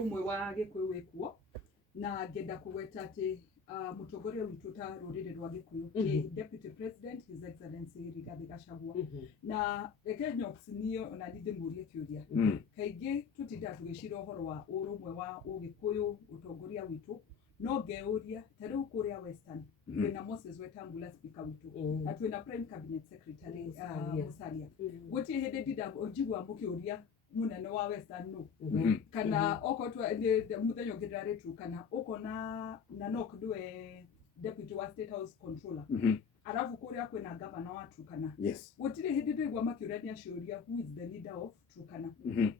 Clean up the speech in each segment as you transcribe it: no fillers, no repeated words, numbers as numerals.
urumwe wa Gikuyu wikuo na ngenda kugweta ati mutongoria witu ta rurire rwa Gikuyu Deputy President His Excellency Rigathi Gachagua na Kenyans niyo na ndinde murie kiuria kaingi tutinda tugicira uhoro wa urumwe wa Ugikuyu utongoria witu no ngeuria tariu kuria Western twina Moses Wetangula speaker witu na twina Prime Cabinet Secretary Musalia guti hindi ndinda njigwa mukiuria munene wa Western no kana okotwa muthenya ngirare tu kana ukona na nok dwe deputy wa State House controller arafu kuria kwina governor wa Turkana gutiri hindi ndigwa makiurania ciuria who is the leader of Turkana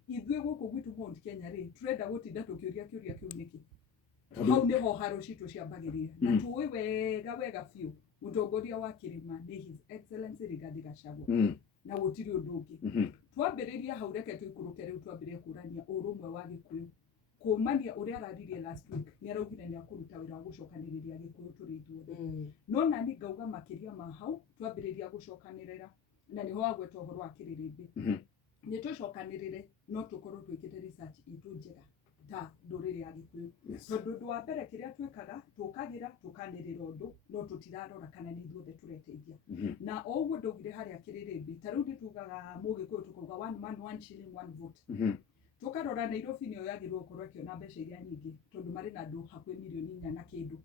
ithwe guku gwitu Mount Kenya ri turenda gutinda tukiuria kiuria kiu niki hau niho haro citu ciambagirira na tuwe wega fiu mutongoria wa kìrìmainì His Excellency Rigathi Gachagua na gutiri undu ungi twambiriria hau reke tuikuruke riu twambirie kurania urumwe wa Gikuyu kumania uria araririe last week ni araugire ni akuruta wira wa gucokaniriria Gikuyu turi ithuothe no nani ngauga makiria ma hau twambiriria gucokanirira na niho agweta uhoro wa kiririmbi ni tucokanirire no tukorwo twikite research itu njega ta ndurire ya Gikuyu tondu ndu wa mbere kiria twikaga tukagira tukanirira undu no tutirarora kana ni ithuothe tureteithia na oguo ndugire haria kiririmbi tariu nditugaga Mugikuyu tukuga one man one shilling one vote tukarora Nairobi niyo yagirwo korwo kiona mbeca iria nyingi tondu mari na andu hakwe milioni 4 na kindu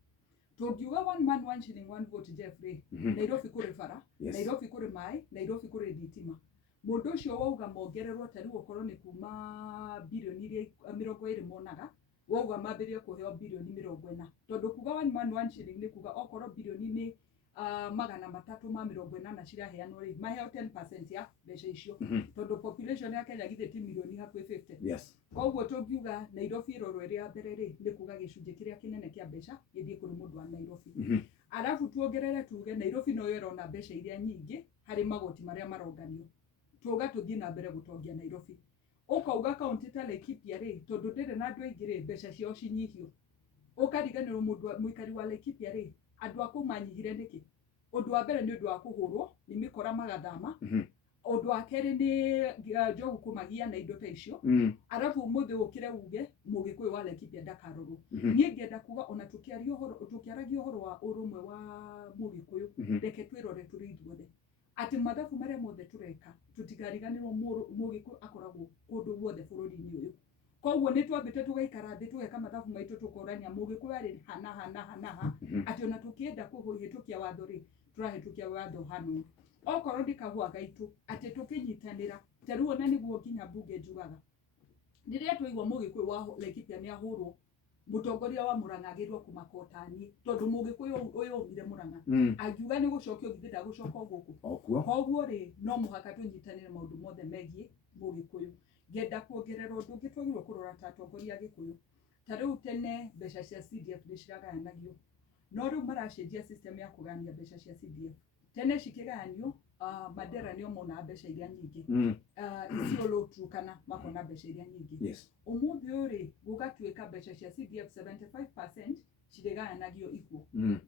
tungiuga one man one shilling one vote Jeffrey Nairobi kuri bara Nairobi kuri mai Nairobi kuri thitima mundu ucio wauga mongererwo tariu okorwo ni kuma bilioni iria 20 monaga wauga mabirie kuheo bilioni 40 tondu kuga one man one shilling ni kuga okorwo bilioni ni 340 ciraheanwo ri maheo 10% ya mbeca icio tondu population ya Kenya githe ti milioni hakwe 50 koguo tungiuga Nairobi irorwo iria mbere ri ni kuga gicunje kiria kinene kia mbeca githie kuri mundu wa Nairobi arafu tuongerere tuge Nairobi no yero mbeca iria nyingi hari magoti maria maronganio tuga tuthie na mbere gutongia Nairobi ukauga county ta Laikipia ri tondu ndire na andu aingi ri mbeca cio cinyihio ukariganirwo mundu muikari wa Laikipia ri andu aku manyihire niki undu wa mbere ni undu wa kuhurwo ni mikora magathama undu wa keri ni njogu kumagia na indo ta icio arafu muthe ukire uge Mugikuyu wa Laikipia ndakarorwo nie ngenda kuga ona tukiaragia uhoro wa urumwe wa Mugikuyu reke twirore turi ithuothe ati mathabu maria mothe tureka tutigariganirwo Mugikuyu akoragwo kundu guothe bururi-ini uyu koguo ni twambite tugaikara thi tugeka mathabu maitu tukorania Mugikuyu ari hana ati ona tukienda kuhitukia watho ri turahitukia watho hanu okorwo ndikagwa gaitu ati tukinyitanira tariu ona niguo nginya bunge njugaga ndiria tuigwa Mugikuyu wa Laikipia ni ahurwo mutongoria wa Murang'a agirwo kumakotani tondu Mugikuyu uyu umire Murang'a agiuga ni gucokio githida gucoka guku koguo ri no muhaka tunyitanire maundu mothe megie Mugikuyu ngenda kuongerera undu ungi twagirwo kurora ta atongoria Gikuyu tariu tene mbeca cia CDF ni ciragayanagio no riu maracenjia system ya kugania mbeca cia CDF tene cikigayanio Mandera nio mona mbeca iria nyingi Isiolo Turkana makona mbeca iria nyingi umuthi uri gugatuika mbeca cia CDF 75% ciregayanagio ikuo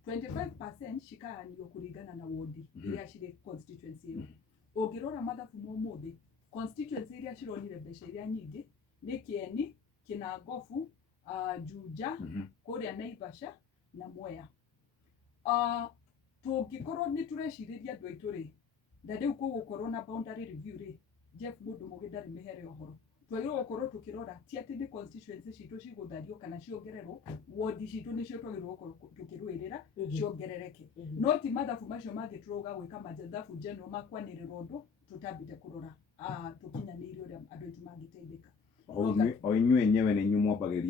25% cikayanio kuringana na wodi iria cire constituency iyo ungirora mathabu mo muthi constituency iria cironire mbeca iria nyingi ni Kieni Kinangofu Juja kuria Naivasha na Mwea tungikorwo ni tureciriria andu aitu ri ndariu kugukorwo na boundary review ri Jeff mundu mugindari mihere ohoro twagirwo gukorwo tukirora ti ati ni constituency citu ciguthario kana ciongererwo wodi citu nicio twagirwo gukorwo tukirwirira ciongerereke no ti mathabu macio mangĩ turoga gwika mathabu general makwanĩrĩra ũndũ tutambite kurora tukinyaniire uria andu aitu mangĩteithĩka o inyuĩ enyewe ni nyuĩ mwambagĩrĩria